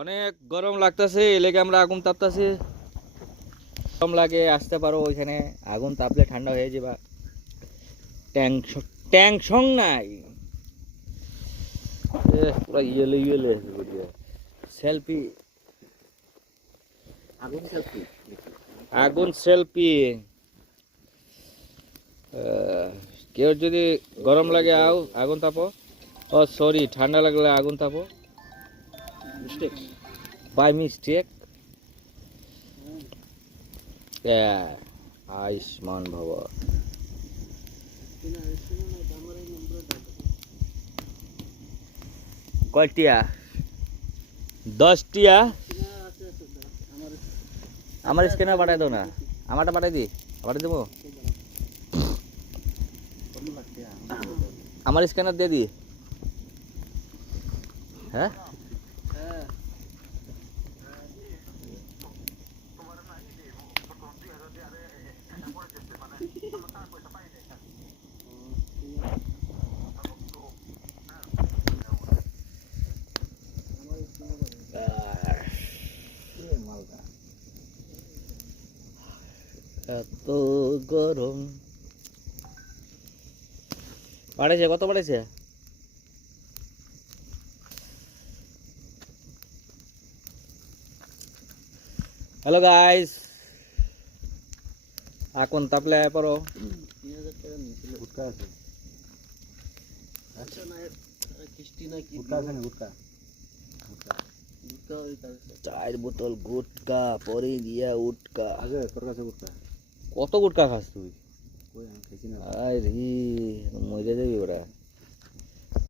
অনেক গরম লাগতেছে, এলাকে আমরা আগুন তাপতাছি। গরম লাগে আসতে পারো ওইখানে, আগুন তাপলে ঠান্ডা হয়ে যাবা। টেনশন নাই। পুরা ইয়েলে ইয়েলে সেলফি, আগুন সেলফি। আগুন সেলফি। কেউ যদি গরম লাগে আগুন তাপো। ও সরি, ঠান্ডা লাগলে আগুন তাপো। মিস্টেক। By mistake. আয়ুষ্মান ভব। কয়টিয়া? 10টিয়া। আমার স্ক্যানার পাঠাই দাও না, আমারটা পাঠাই দি, পাঠাই দেবো। আমার স্ক্যানার দিয়ে দি। হ্যাঁ এত গরম বাড়েছে, কত বাড়েছে? হ্যালো গাইস, এখন তাপলে পড়ো। 3000 টাকা নিয়েছিল। গুটকা আছে। আচ্ছা না, কিস্তি না কি? গুটকা আছে না? গুটকা গুটকা গুটকা ওই কাছে 4 বোতল গুটকা পরে দিয়া উটকা। আছে তোর কাছে গুটকা? কত গুটকা খাস তুই? কই আমি খাইছি না। আরে মরে যাবি ওরা।